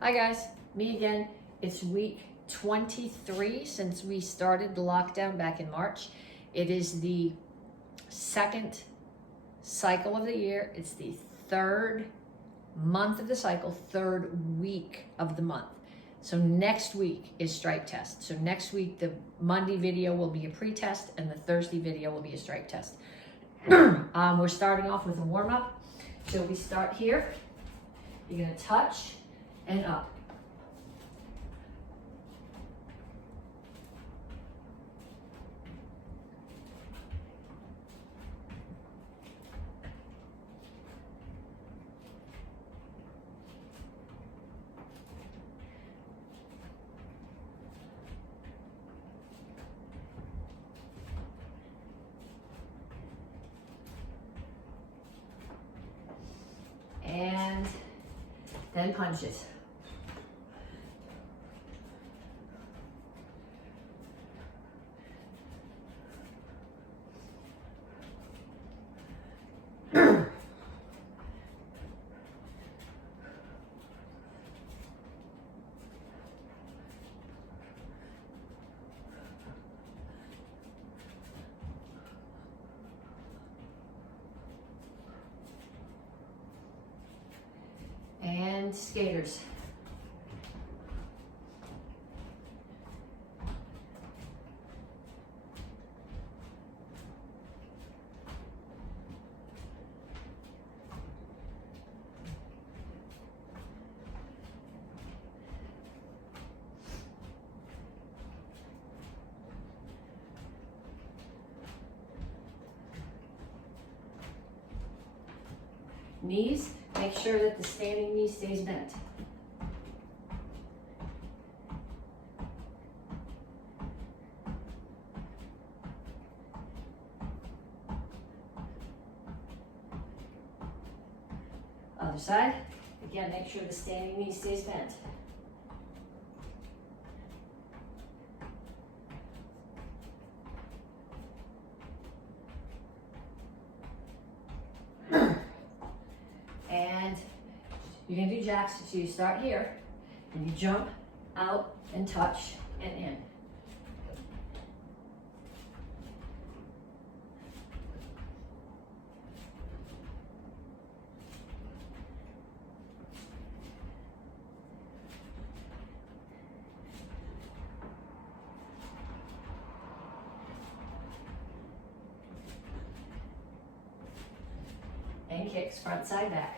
Hi guys, me again. It's week 23 since we started the lockdown back in March. It is the second cycle of the year. It's the third month of the cycle, third week of the month. So next week is stripe test. So next week, the Monday video will be a pre-test and the Thursday video will be a stripe test. We're starting off with a warm-up. So we start here. You're gonna touch and up. And then punches. And skaters. Knees, make sure that the standing knee stays bent. Other side, again, make sure the standing knee stays bent. And you're gonna do jacks, so you start here, and you jump out and touch and in. And kicks, front, side, back.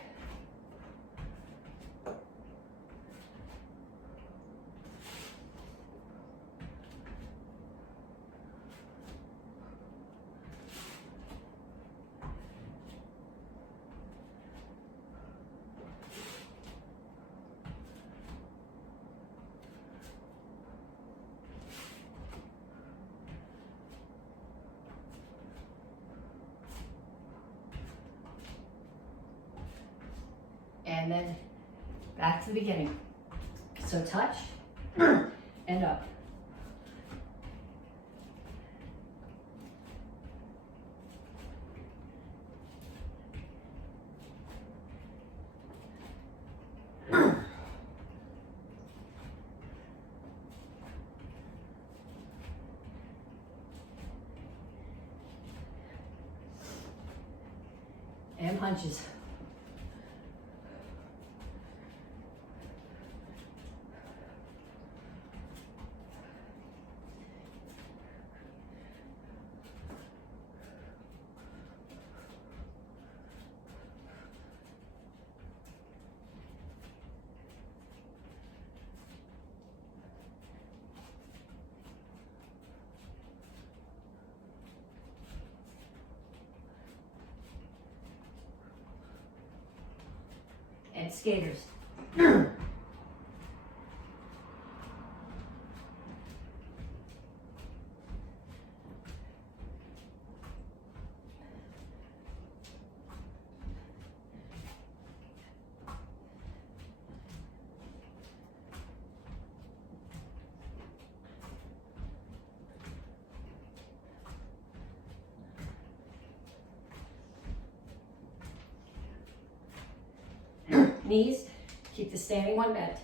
And then back to the beginning. So touch and up. And punches. And skaters. Knees, keep the standing one bent.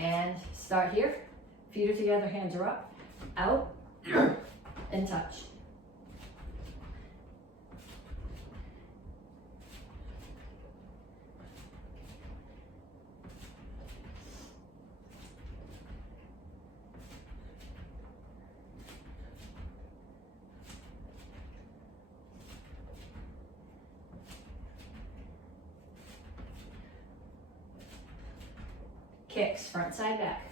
And start here. Feet are together, hands are up, out, and touch. Kicks, front, side, back.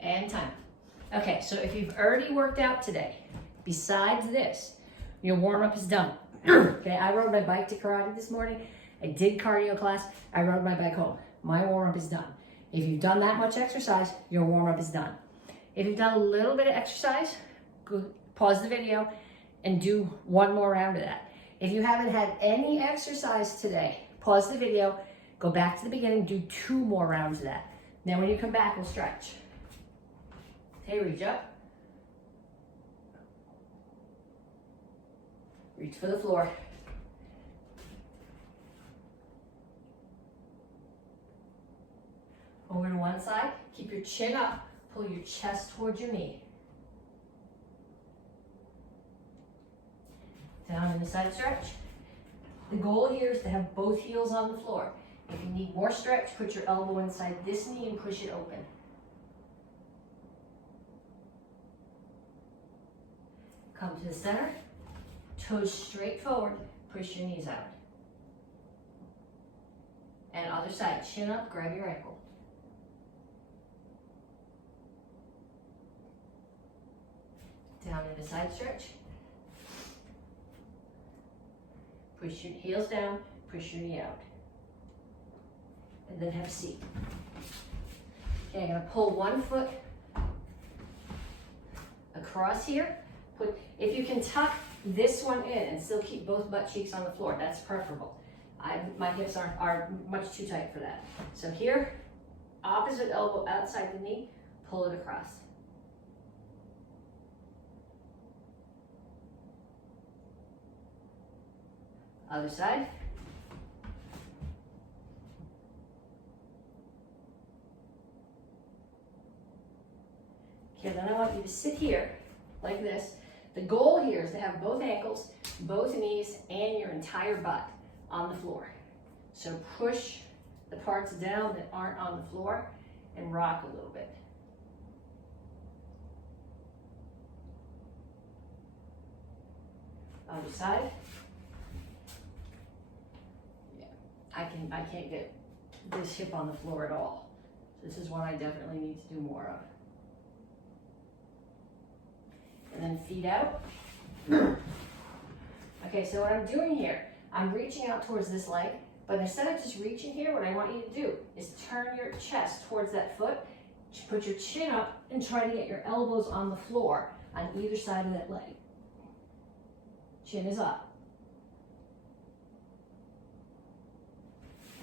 And time. Okay, so if you've already worked out today, besides this, your warm-up is done. Okay, I rode my bike to karate this morning. I did cardio class. I rode my bike home. My warm-up is done. If you've done that much exercise, your warm-up is done. If you've done a little bit of exercise, go, pause the video and do one more round of that. If you haven't had any exercise today, pause the video, go back to the beginning, do 2 more rounds of that. Now when you come back, we'll stretch. Okay, reach up. Reach for the floor. Over to one side, keep your chin up, pull your chest towards your knee. Down in the side stretch. The goal here is to have both heels on the floor. If you need more stretch, put your elbow inside this knee and push it open. Come to the center, toes straight forward, push your knees out. And other side, chin up, grab your ankle. Down in the side stretch. Push your heels down, push your knee out. And then have a seat. Okay, I'm gonna pull one foot across here. If you can tuck this one in and still keep both butt cheeks on the floor, that's preferable. My hips are much too tight for that. So here, opposite elbow outside the knee, pull it across. Other side. Okay, then I want you to sit here like this. The goal here is to have both ankles, both knees, and your entire butt on the floor. So push the parts down that aren't on the floor and rock a little bit. Other side. Yeah, I can't get this hip on the floor at all. This is one I definitely need to do more of. And then feet out. Okay, so what I'm doing here, I'm reaching out towards this leg, but instead of just reaching here, what I want you to do is turn your chest towards that foot, put your chin up, and try to get your elbows on the floor on either side of that leg. Chin is up.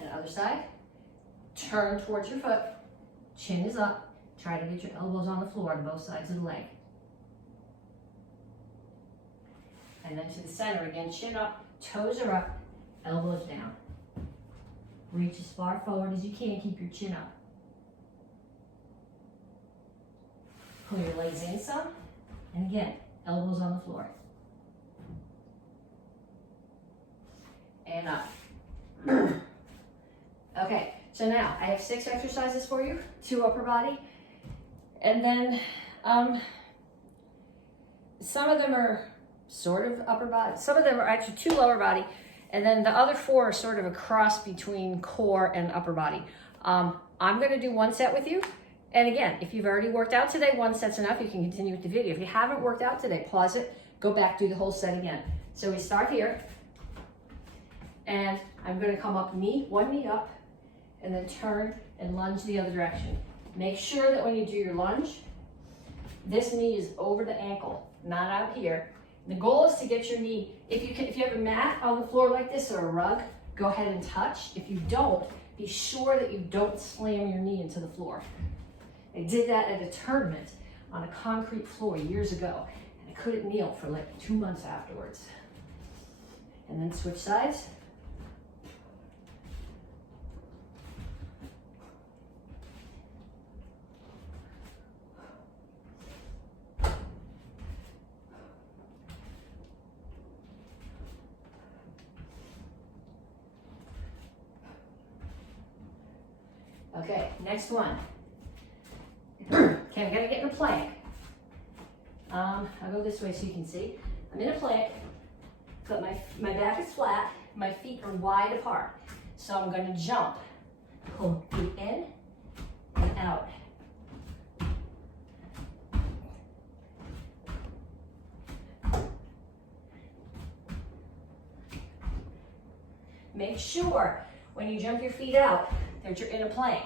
And other side, turn towards your foot, chin is up, try to get your elbows on the floor on both sides of the leg. And then to the center again, chin up, toes are up, elbows down. Reach as far forward as you can, keep your chin up. Pull your legs in some, and again, elbows on the floor. And up. Okay, so now I have 6 exercises for you, 2 upper body, and then some of them are sort of upper body. Some of them are actually 2 lower body, and then the other 4 are sort of a cross between core and upper body. I'm gonna do 1 set with you. And again, if you've already worked out today, 1 set's enough. You can continue with the video. If you haven't worked out today, pause it, go back, do the whole set again. So we start here, and I'm gonna come up one knee up, and then turn and lunge the other direction. Make sure that when you do your lunge, this knee is over the ankle, not out here. The goal is to get your knee, if you have a mat on the floor like this or a rug, go ahead and touch. If you don't, be sure that you don't slam your knee into the floor. I did that at a tournament on a concrete floor years ago, and I couldn't kneel for like 2 months afterwards. And then switch sides. Okay, next one. Okay, I gotta get in a plank. I'll go this way so you can see. I'm in a plank, but my back is flat, my feet are wide apart. So I'm gonna jump, pull feet in and out. Make sure when you jump your feet out that you're in a plank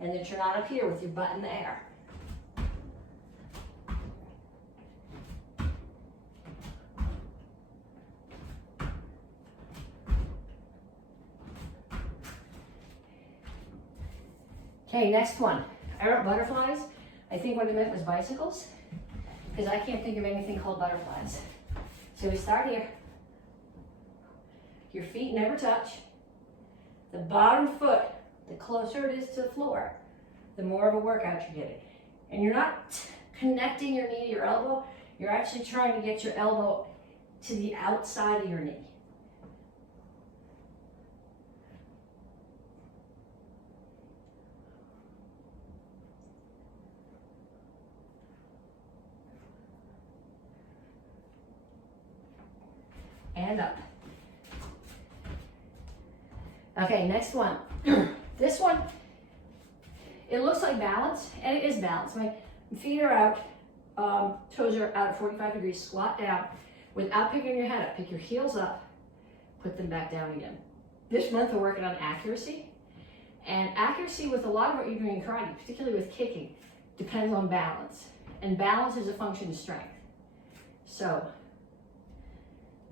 and that you're not up here with your butt in the air. Okay, next one. I wrote butterflies. I think what I meant was bicycles, because I can't think of anything called butterflies. So we start here. Your feet never touch. The bottom foot, the closer it is to the floor, the more of a workout you're getting. And you're not connecting your knee to your elbow, you're actually trying to get your elbow to the outside of your knee. And up. Okay, next one. This one, it looks like balance, and it is balance. My feet are out, toes are out at 45 degrees, squat down without picking your head up. Pick your heels up, put them back down again. This month we're working on accuracy, and accuracy with a lot of what you're doing in karate, particularly with kicking, depends on balance, and balance is a function of strength. So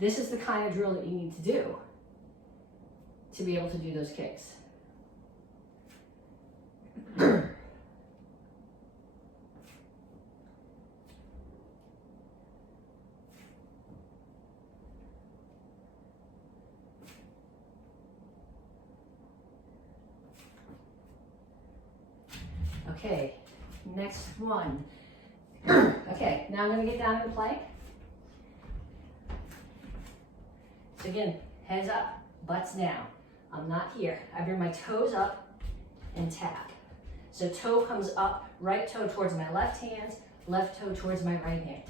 this is the kind of drill that you need to do to be able to do those kicks. Okay, next one. Okay, now I'm going to get down in the plank. So again, heads up, butts down. I'm not here. I bring my toes up and tap. So toe comes up, right toe towards my left hand, left toe towards my right hand.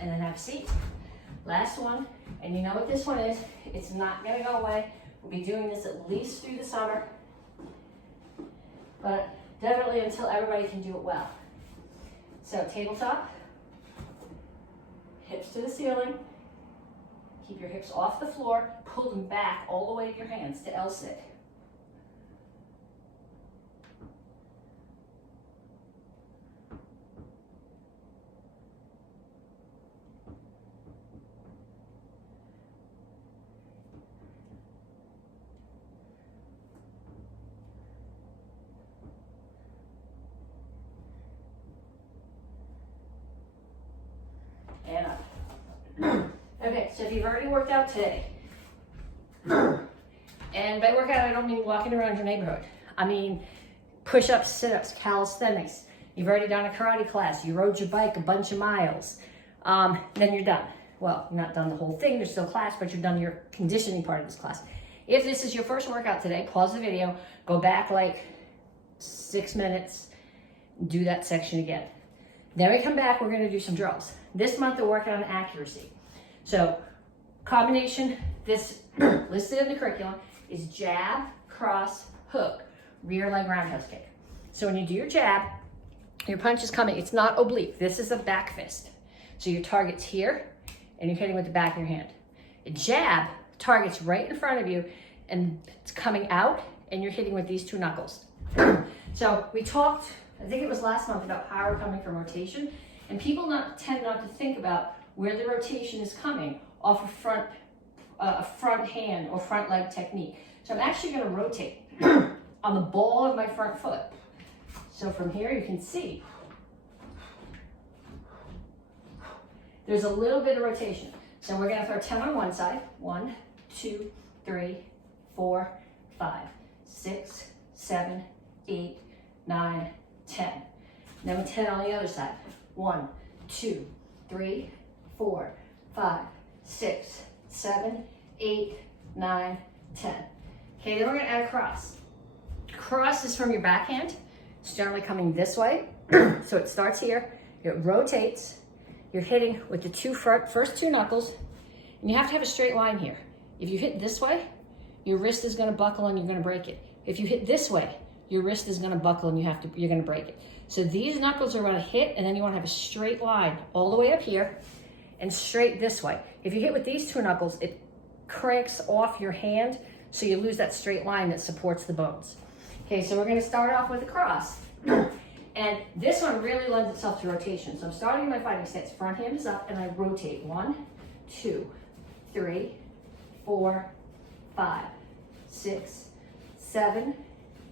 And then have a seat. Last one, and you know what this one is. It's not gonna go away. We'll be doing this at least through the summer, but definitely until everybody can do it well. So tabletop, hips to the ceiling. Keep your hips off the floor, pull them back all the way to your hands to L sit. And up. Okay, so if you've already worked out today, and by workout I don't mean walking around your neighborhood. I mean push-ups, sit-ups, calisthenics. You've already done a karate class, you rode your bike a bunch of miles, then you're done. Well, you're not done the whole thing, there's still class, but you've done your conditioning part of this class. If this is your first workout today, pause the video, go back like 6 minutes, do that section again. Then we come back, we're gonna do some drills. This month we're working on accuracy. So combination, this listed in the curriculum, is jab, cross, hook rear leg roundhouse kick. So when you do your jab, your punch is coming. It's not oblique. This is a back fist. So your target's here, and you're hitting with the back of your hand. A jab, target's right in front of you, and it's coming out, and you're hitting with these two knuckles. So we talked, I think it was last month, about power coming from rotation, and people tend not to think about where the rotation is coming off a front hand or front leg technique. So I'm actually going to rotate on the ball of my front foot. So from here you can see there's a little bit of rotation. So we're going to throw 10 on one side. 1, 2, 3, 4, 5, 6, 7, 8, 9, 10. Then 10 on the other side. 1, 2, 3, 4, 5, 6, 7, 8, 9, 10. Okay, then we're going to add a cross. Cross is from your backhand. It's generally coming this way. So it starts here, it rotates. You're hitting with the first two knuckles, and you have to have a straight line here. If you hit this way, your wrist is going to buckle and you're going to break it. If you hit this way, your wrist is going to buckle and you're going to break it. So these knuckles are going to hit, and then you want to have a straight line all the way up here and straight this way. If you hit with these two knuckles, it cranks off your hand, so you lose that straight line that supports the bones. Okay, so we're going to start off with a cross. And this one really lends itself to rotation. So I'm starting in my fighting stance. Front hand is up, and I rotate. 1, 2, 3, 4, 5, 6, 7,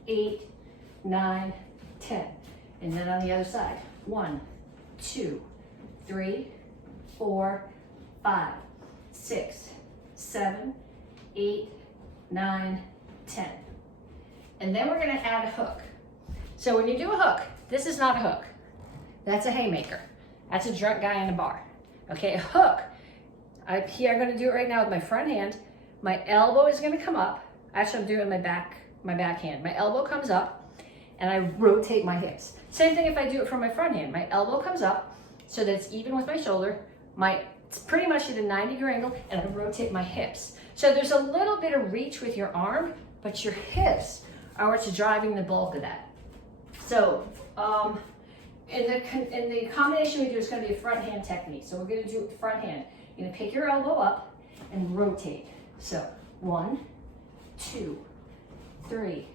8, 9, 10. And then on the other side. 1, 2, 3, 4, 5, 6, 7, 8, 9, 10. And then we're going to add a hook. So when you do a hook, this is not a hook. That's a haymaker. That's a drunk guy in a bar. Okay, a hook. I'm going to do it right now with my front hand. My elbow is going to come up. Actually, I'm doing my backhand. My elbow comes up, and I rotate my hips. Same thing if I do it from my front hand. My elbow comes up so that it's even with my shoulder. It's pretty much at a 90-degree angle, and I rotate my hips. So there's a little bit of reach with your arm, but your hips are what's driving the bulk of that. So in the combination we do is going to be a front hand technique. So we're going to do it with front hand. You're going to pick your elbow up and rotate. So 1, 2, 3,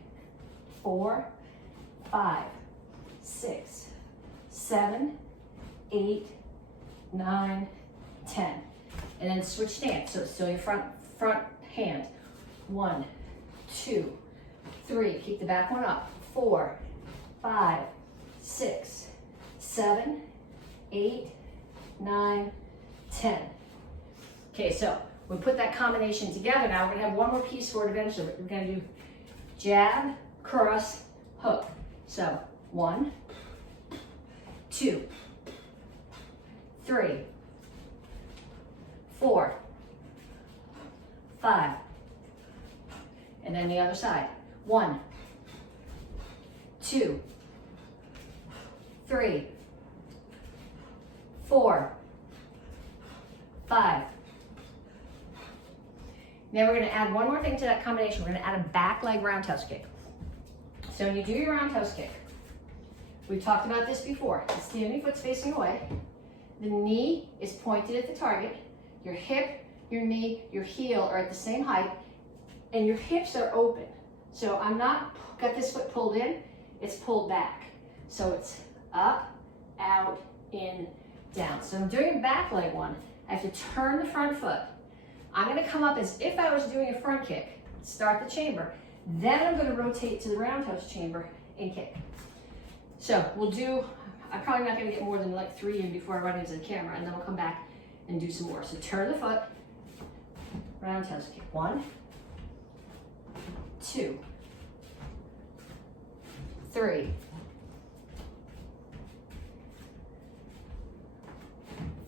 4, 5, 6, 7, 8, 9, 10. And then switch stance. So still your front hand. 1, 2, 3. Keep the back one up. 4, 5, 6, 7, 8, 9, 10. Okay, so we put that combination together. Now we're going to have one more piece for it eventually. We're going to do jab, cross, hook. So 1, 2, 3, 4, 5. And then the other side. 1, 2, 3, 4, 5. Now we're going to add one more thing to that combination. We're going to add a back leg roundhouse kick. So when you do your roundhouse kick, we've talked about this before. The standing foot's facing away. The knee is pointed at the target. Your hip, your knee, your heel are at the same height, and your hips are open. So I'm not got this foot pulled in, it's pulled back. So it's up, out, in, down. So I'm doing a back leg one. I have to turn the front foot. I'm going to come up as if I was doing a front kick, start the chamber. Then I'm going to rotate to the roundhouse chamber and kick. So I'm probably not going to get more than like 3 in before I run into the camera, and then we'll come back and do some more. So turn the foot, roundhouse kick. 1, 2, 3,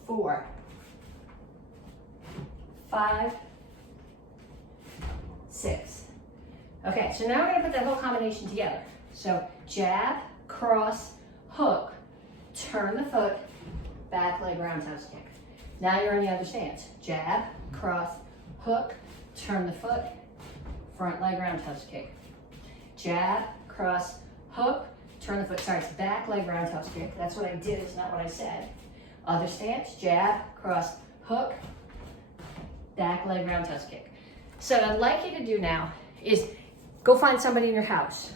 4, 5, 6. Okay, so now we're going to put that whole combination together. So jab, cross, hook, turn the foot, back leg roundhouse kick. Now you're in the other stance. Jab, cross, hook, turn the foot, front leg roundhouse kick. Jab, cross, hook, turn the foot, sorry, it's back leg roundhouse kick. That's what I did, it's not what I said. Other stance, jab, cross, hook, back leg roundhouse kick. So what I'd like you to do now is go find somebody in your house.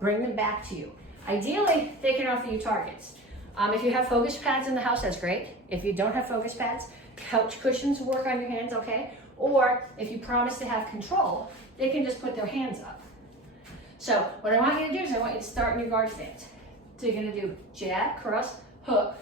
Bring them back to you. Ideally, they can offer you targets. If you have focus pads in the house, that's great. If you don't have focus pads, couch cushions work on your hands, okay? Or if you promise to have control, they can just put their hands up. So what I want you to do is I want you to start in your guard stance. So you're gonna do jab, cross, hook,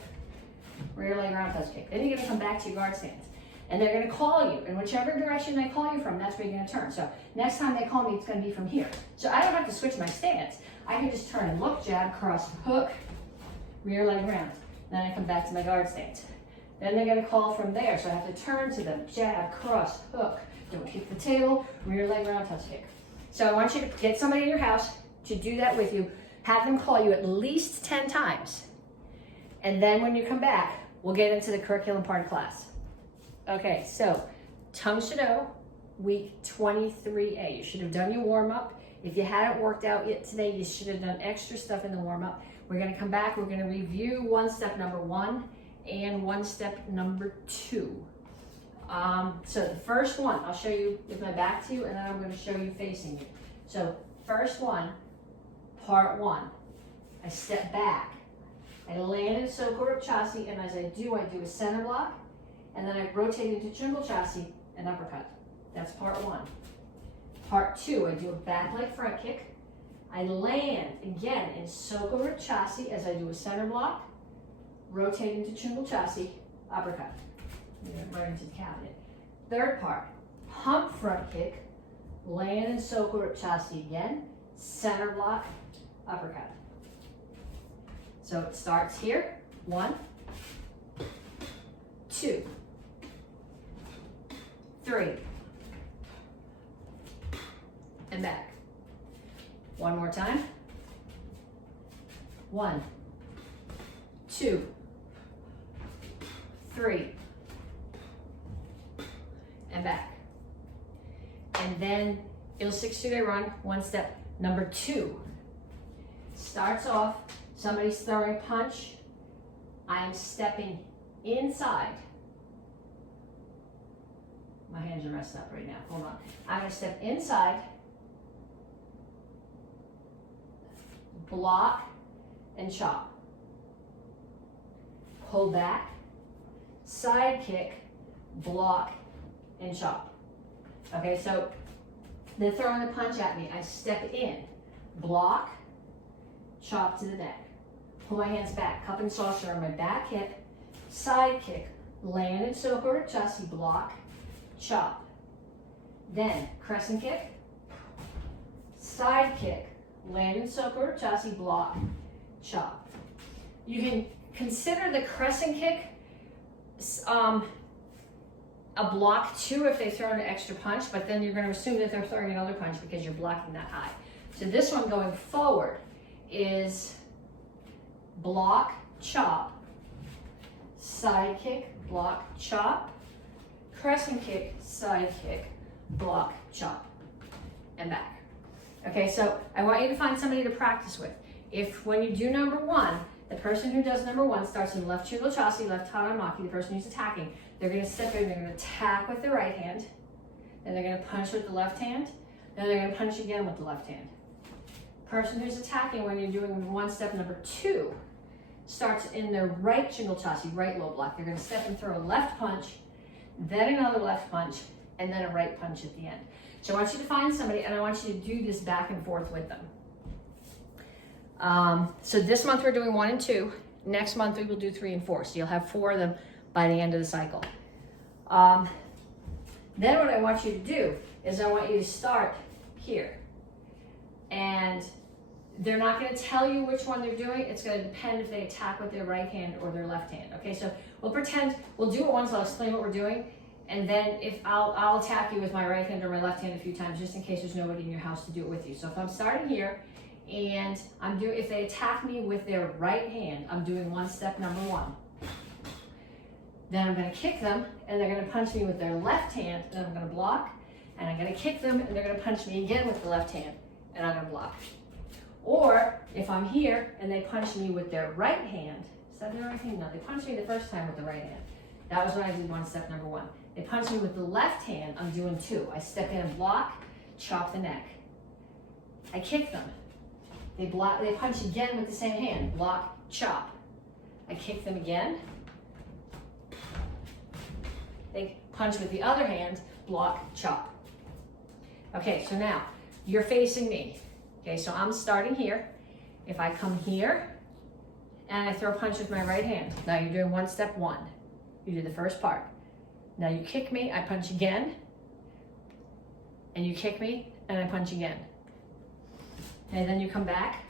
rear leg roundhouse kick. Then you're gonna come back to your guard stance. And they're gonna call you, and whichever direction they call you from, that's where you're gonna turn. So next time they call me, it's gonna be from here. So I don't have to switch my stance. I can just turn and look, jab, cross, hook, rear leg round. Then I come back to my guard stance. Then they're gonna call from there, so I have to turn to them, jab, cross, hook. Don't hit the table, rear leg roundhouse kick. So I want you to get somebody in your house to do that with you. Have them call you at least 10 times. And then when you come back, we'll get into the curriculum part of class. Okay, so Tang Soo Do, week 23A. You should have done your warm-up. If you hadn't worked out yet today, you should have done extra stuff in the warm-up. We're gonna come back, we're gonna review one step number 1 and one step number 2. So the first one, I'll show you with my back to you, and then I'm gonna show you facing you. So first one, part 1. I step back. I land in Soko Chassi, and as I do a center block, and then I rotate into Jungle Chassi and uppercut. That's part 1. Part 2, I do a back leg front kick. I land again in Soko Chassi as I do a center block, rotate into Jungle Chassi, uppercut. Right into the cabinet. Third part, pump front kick, land in Soko Chassi again, center block, uppercut. So it starts here, 1, 2, 3, and back. One more time. 1, 2, 3, and back. And then Il 6-2 run, one step. Number 2 starts off, somebody's throwing a punch. I am stepping inside. My hands are messed up right now. Hold on. I'm going to step inside, block, and chop. Pull back, side kick, block, and chop. Okay, so they're throwing a punch at me. I step in, block, chop to the neck. Pull my hands back, cup and saucer on my back hip, side kick, land in Soko Chassi, block, chop. Then crescent kick, side kick, land in Soko Chassi, block, chop. You can consider the crescent kick a block too if they throw an extra punch, but then you're going to assume that they're throwing another punch because you're blocking that high. So this one going forward is block, chop, side kick, block, chop, crescent kick, side kick, block, chop, and back. Okay, so I want you to find somebody to practice with. If when you do number 1, the person who does number 1 starts in left Jungle Chassi, left Taramaki, the person who's attacking, they're going to step in, they're going to attack with the right hand, then they're going to punch with the left hand, then they're going to punch again with the left hand. Person who's attacking when you're doing one step number 2 starts in their right Jungle Chassi, right low block. They're going to step and throw a left punch, then another left punch, and then a right punch at the end. So I want you to find somebody, and I want you to do this back and forth with them. So this month we're doing 1 and 2. Next month we will do 3 and 4. So you'll have 4 of them by the end of the cycle. Then what I want you to do is I want you to start here. And they're not going to tell you which one they're doing. It's going to depend if they attack with their right hand or their left hand. Okay, so we'll pretend, we'll do it once, I'll explain what we're doing. And then if I'll attack you with my right hand or my left hand a few times, just in case there's nobody in your house to do it with you. So if I'm starting here, and if they attack me with their right hand, I'm doing one step number 1. Then I'm going to kick them, and they're going to punch me with their left hand, and I'm going to block, and I'm going to kick them, and they're going to punch me again with the left hand, and I'm going to block. Or if I'm here and they punch me with their right hand, is that the right hand? No, they punched me the first time with the right hand. That was when I did one step number one. They punch me with the left hand, I'm doing two. I step in and block, chop the neck. I kick them. They punch again with the same hand, block, chop. I kick them again. They punch with the other hand, block, chop. Okay, so now you're facing me. Okay, so I'm starting here. If I come here and I throw a punch with my right hand, now you're doing one step one. You do the first part. Now you kick me, I punch again, and you kick me, and I punch again. And then you come back,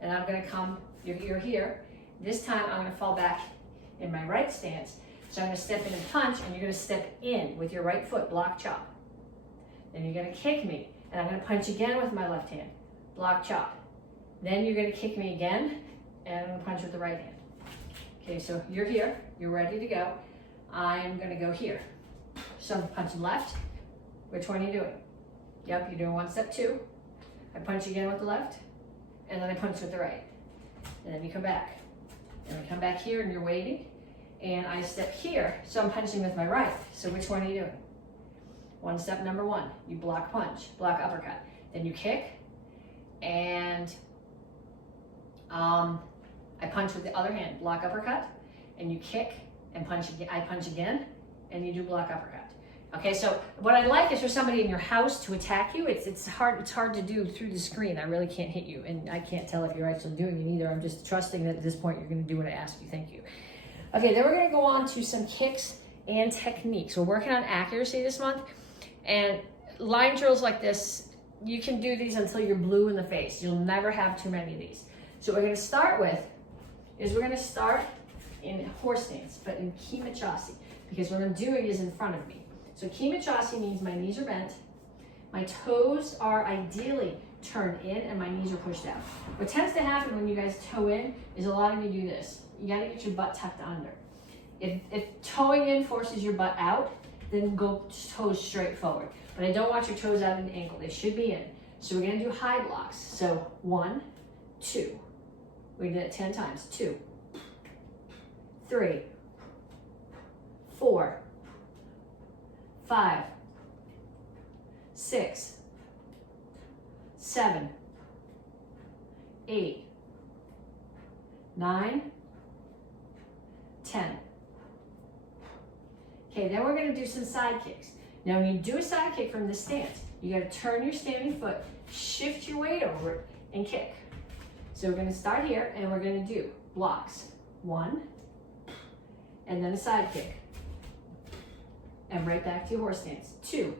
and I'm gonna come, you're here. This time I'm gonna fall back in my right stance. So I'm gonna step in and punch, and you're gonna step in with your right foot, block, chop. Then you're gonna kick me, and I'm gonna punch again with my left hand, block, chop. Then you're gonna kick me again, and I'm gonna punch with the right hand. Okay, so you're here, you're ready to go. I'm gonna go here. So I'm punching left. Which one are you doing? Yep, you're doing one step two. I punch again with the left, and then I punch with the right. And then you come back. And I come back here and you're waiting. And I step here, so I'm punching with my right. So which one are you doing? One step number one, you block punch, block uppercut. Then you kick, and I punch with the other hand, block uppercut, and you kick and punch again. I punch again, and you do block uppercut. Okay, so what I'd like is for somebody in your house to attack you. It's hard to do through the screen. I really can't hit you, and I can't tell if you're actually doing it either. I'm just trusting that at this point you're going to do what I asked you. Thank you. Okay, then we're going to go on to some kicks and techniques. We're working on accuracy this month, and line drills like this, you can do these until you're blue in the face. You'll never have too many of these. So what we're going to start with is we're going to start in horse stance, but in Kimachasi, because what I'm doing is in front of me. So Kimachasi means my knees are bent, my toes are ideally turned in, and my knees are pushed out. What tends to happen when you guys toe in is a lot of you do this. You gotta get your butt tucked under. If toeing in forces your butt out, then go toes straight forward. But I don't want your toes out at an ankle. They should be in. So we're gonna do high blocks. So 1, 2. We did it 10 times. 2, 3, 4, 5, 6, 7, 8, 9, 10. Okay, then we're going to do some side kicks. Now when you do a side kick from this stance, you got to turn your standing foot, shift your weight over it, and kick. So we're going to start here, and we're going to do blocks. 1, and then a side kick. And right back to your horse stance. 2.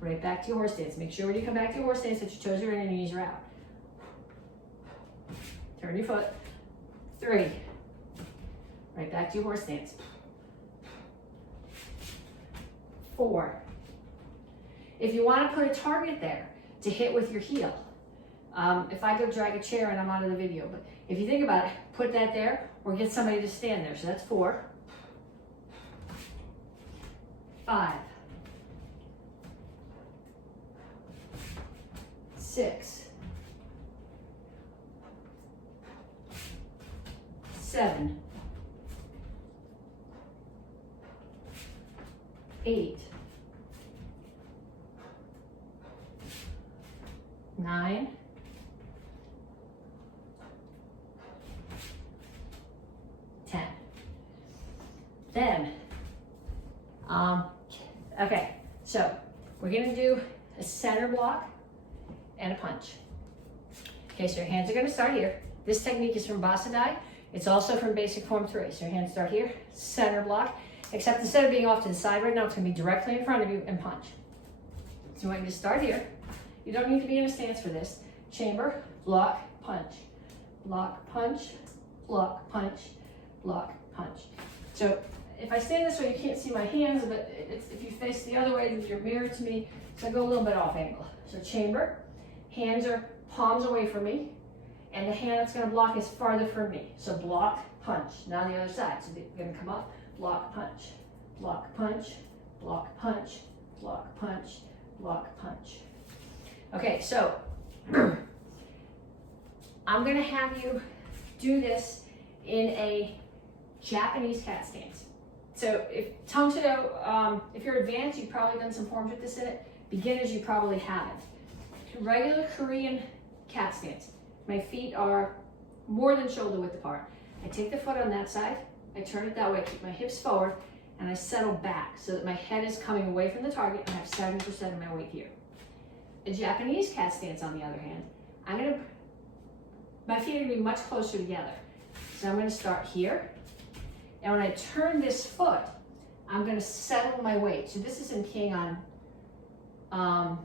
Right back to your horse stance. Make sure when you come back to your horse stance that your toes are in and your knees are out. Turn your foot. 3. Right back to your horse stance. 4. If you want to put a target there to hit with your heel, if I go drag a chair and I'm out of the video, but if you think about it, put that there or get somebody to stand there. So that's 4. 5. 6. 7. 8. 9. 10. Then, okay, so we're gonna do a center block and a punch. Okay, so your hands are gonna start here. This technique is from Basadai. It's also from Basic Form 3. So your hands start here, center block, except instead of being off to the side right now, it's gonna be directly in front of you and punch. So I want you to start here. You don't need to be in a stance for this. Chamber, block, punch. Block, punch, block, punch, block, punch. So if I stand this way, you can't see my hands, but if you face the other way, you're mirrored to me, so I go a little bit off angle. So chamber, hands are palms away from me, and the hand that's gonna block is farther from me. So block, punch. Now the other side. So they're gonna come up, block, punch, block, punch, block, punch, block, punch, block, punch. Okay, so I'm gonna have you do this in a Japanese cat stance. So if Tang Soo Do, if you're advanced, you've probably done some forms with this in it. Beginners, you probably haven't. Regular Korean cat stance. My feet are more than shoulder width apart. I take the foot on that side, I turn it that way, keep my hips forward, and I settle back so that my head is coming away from the target and I have 70% of my weight here. A Japanese cat stance, on the other hand, my feet are gonna be much closer together. So I'm gonna start here, and when I turn this foot, I'm gonna settle my weight. So this is in Petsching on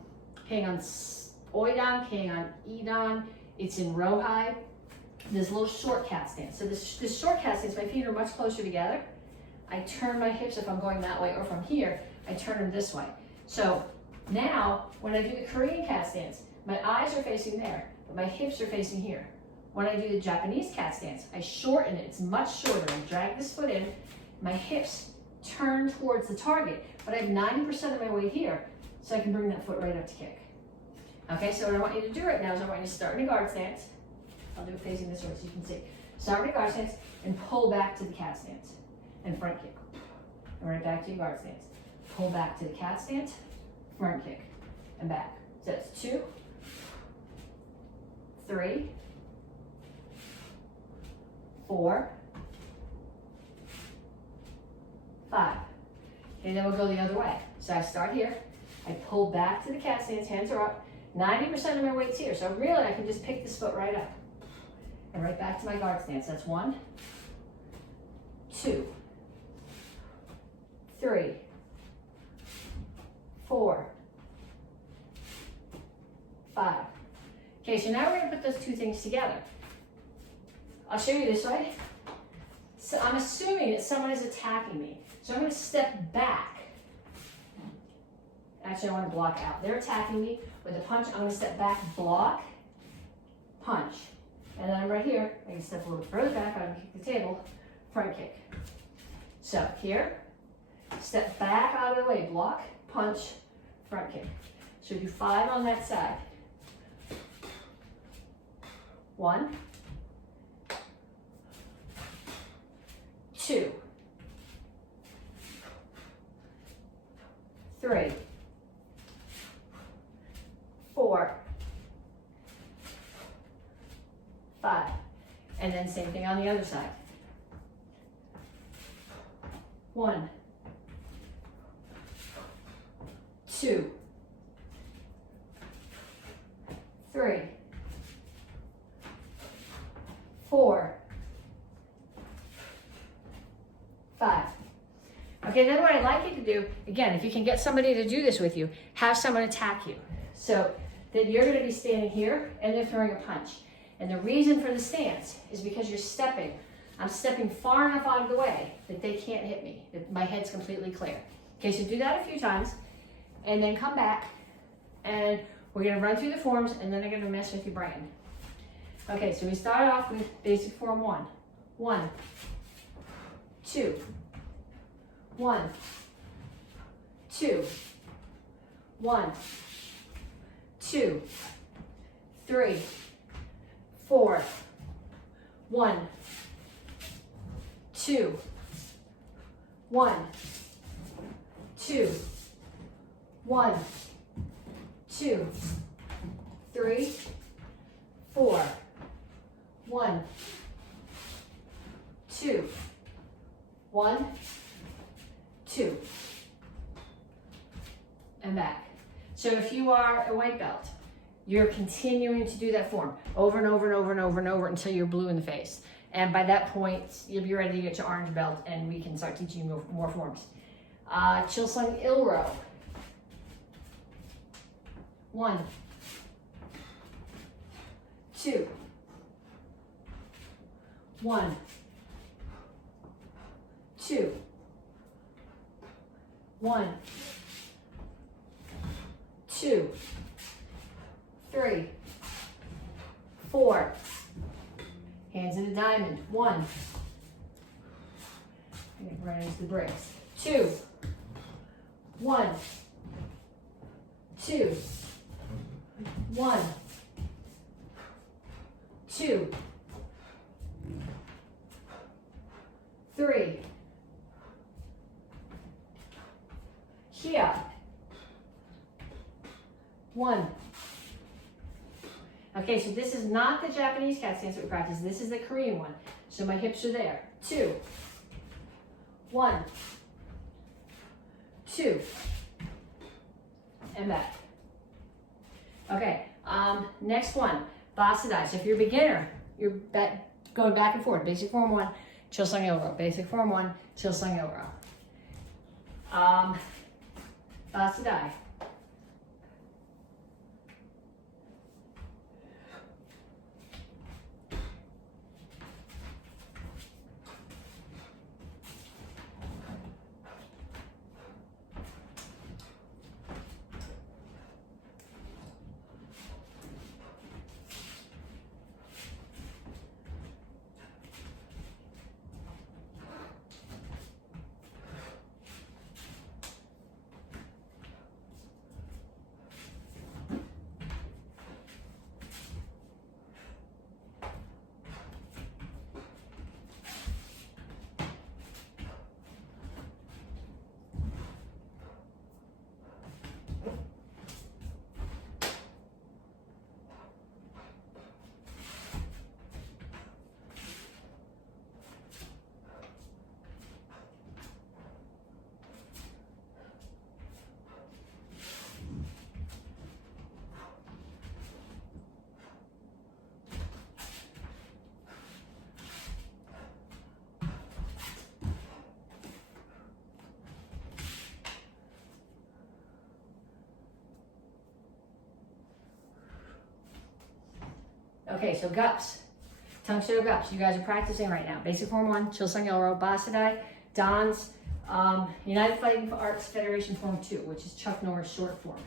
Oidan, Petsching on Idan. It's in Rohai. This little short cat stance. So this short cat stance, my feet are much closer together. I turn my hips if I'm going that way, or from here, I turn them this way. So now, when I do the Korean cat stance, my eyes are facing there, but my hips are facing here. When I do the Japanese cat stance, I shorten it. It's much shorter. I drag this foot in, my hips turn towards the target, but I have 90% of my weight here, so I can bring that foot right up to kick. Okay, so what I want you to do right now is I want you to start in a guard stance. I'll do it facing this way so you can see. Start in a guard stance and pull back to the cat stance and front kick. And right back to your guard stance. Pull back to the cat stance, front kick, and back. So that's 2, 3, 4, 5. Okay, then we'll go the other way. So I start here, I pull back to the cat stance, hands are up. 90% of my weight's here, so really I can just pick this foot right up. And right back to my guard stance. That's 1, 2, 3, 4, 5. Okay, so now we're gonna put those two things together. I'll show you this way. So I'm assuming that someone is attacking me. So I'm gonna step back. Actually, I wanna block out. They're attacking me with a punch. I'm gonna step back, block, punch. And then I'm right here. I can step a little bit further back, I can kick the table, front kick. So here, step back out of the way, block, punch, front kick. So do 5 on that side. 1, 2, 3, 4, 5. And then same thing on the other side. 1, 2, 3, 4, 5. Okay, then what I'd like you to do, again, if you can get somebody to do this with you, have someone attack you. So that you're going to be standing here and they're throwing a punch. And the reason for the stance is because you're stepping. I'm stepping far enough out of the way that they can't hit me, that my head's completely clear. Okay, so do that a few times and then come back and we're going to run through the forms and then I'm going to mess with your brain. Okay, so we start off with basic form 1. 1, 2, 1, 2, 1, 2, 3, 4, 1, 2, 1, 2, 1, 2, 3, 4, 1, 2, 1, 2, and back. So if you are a white belt, you're continuing to do that form over and over and over and over and over until you're blue in the face. And by that point, you'll be ready to get your orange belt and we can start teaching you more forms. Chilsung Il row. 1, 2, 1, 2, 1, 2, 3, 4. Hands in a diamond. 1. Right into the bricks. 2, 1, 2, 1, 2, 3. Here. 1. Okay, so this is not the Japanese cat stance that we practice. This is the Korean one. So my hips are there. 2, 1, 2, and back. Okay, next one, Basadai. So if you're a beginner, you're going back and forth. Basic form 1, Chilsung Ill Row. Basic form 1, Chilsung Ill Row. Basadai. Okay, so gups. Tang Soo Do gups. You guys are practicing right now. Basic form 1, Chilsung Ill Row, Basadai, Don's United Fighting Arts Federation form 2, which is Chuck Norris short form.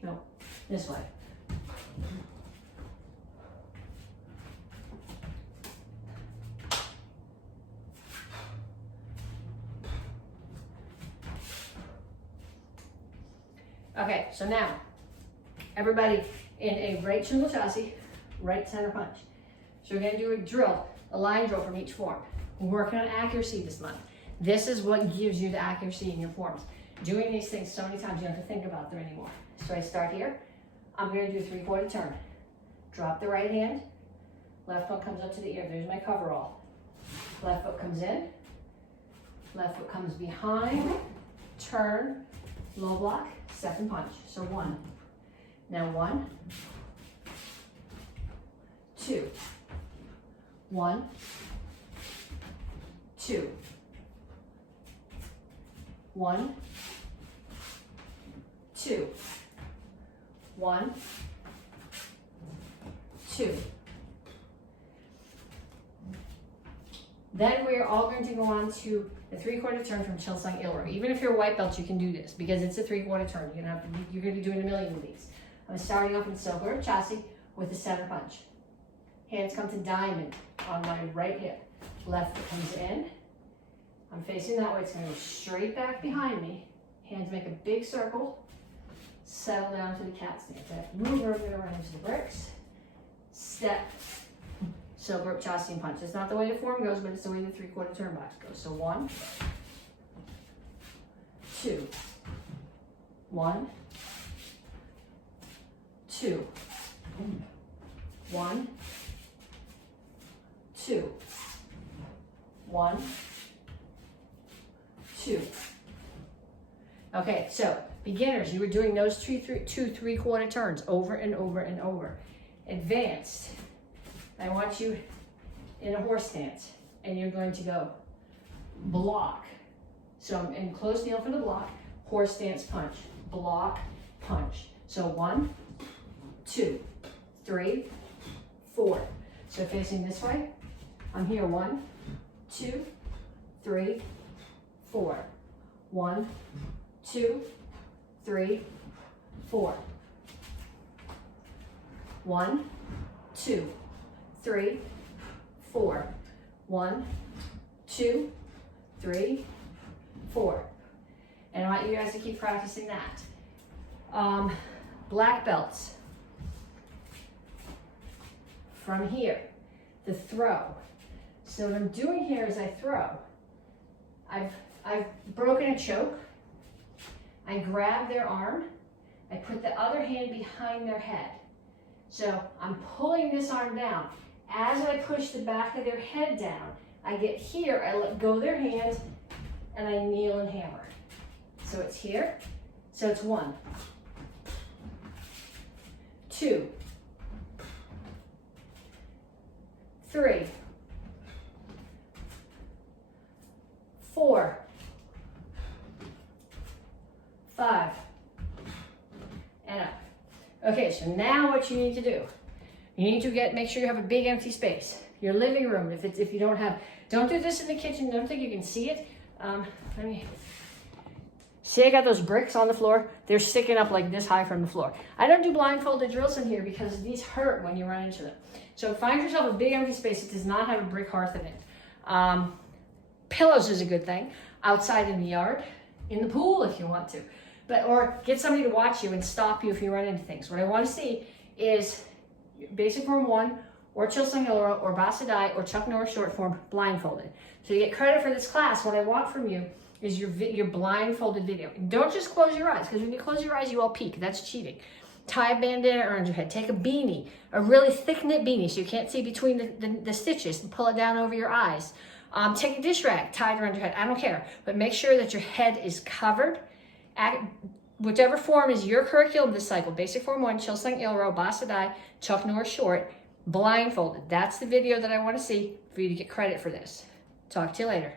No, this way. Okay, so now, everybody in a right shingle chassis, right center punch. So we're gonna do a drill, a line drill from each form. We're working on accuracy this month. This is what gives you the accuracy in your forms. Doing these things so many times, you don't have to think about them anymore. So I start here. I'm gonna do a 3/4 turn. Drop the right hand. Left one comes up to the ear. There's my coverall. Left foot comes in. Left foot comes behind. Turn. Low block. Second punch. So 1. Now 1, 2. 1, 2. 1, 2. 1, 2. Then we're all going to go on to the 3/4 turn from Chilsung Ill Row. Even if you're a white belt, you can do this because it's a 3/4 turn. You're going to be doing a million of these. I'm starting off in silver chassis with the center punch. Hands come to diamond on my right hip. Left foot comes in. I'm facing that way. It's going to go straight back behind me. Hands make a big circle. Settle down to the cat stance. I have to move over around into the bricks. Step. Silver up chassis and punch. It's not the way the form goes, but it's the way the 3/4 turn box goes. So 1, 2. 1, 2. 1, 2. 1, 2. Okay, so beginners, you were doing those two 3/4 turns over and over and over. Advanced, I want you in a horse stance, and you're going to go block. So I'm in closed kneel for the block, horse stance punch, block, punch. So 1, 2, 3, 4. So facing this way, I'm here 1, 2, 3, 4. 1, 2, 3, 4. 1, 2, 3, 4. 1, 2, 3, 4. And I want you guys to keep practicing that. Black belts. From here, the throw. So what I'm doing here is I throw. I've broken a choke. I grab their arm. I put the other hand behind their head. So I'm pulling this arm down. As I push the back of their head down, I get here, I let go of their hand, and I kneel and hammer. So it's here. So it's 1, 2, 3, 4, 5, and up. Okay, so now what you need to do, you need to make sure you have a big empty space. Your living room, if you don't have, don't do this in the kitchen, don't think you can see it. Let me, see I got those bricks on the floor? They're sticking up like this high from the floor. I don't do blindfolded drills in here because these hurt when you run into them. So find yourself a big empty space that does not have a brick hearth in it. Pillows is a good thing. Outside in the yard, in the pool if you want to. Or get somebody to watch you and stop you if you run into things. What I want to see is basic form 1, or Chilsung Hill Row, or Basadai, or Chuck Norris short form blindfolded. So to get credit for this class, what I want from you is your blindfolded video. And don't just close your eyes, because when you close your eyes, you all peek. That's cheating. Tie a bandana around your head. Take a beanie, a really thick knit beanie, so you can't see between the stitches, and pull it down over your eyes. Take a dish rag, tie it around your head. I don't care, but make sure that your head is covered. Whichever form is your curriculum this cycle, basic form 1, Chilsung Hill Row, Basadai, Chuck Norris short, blindfolded. That's the video that I want to see for you to get credit for this. Talk to you later.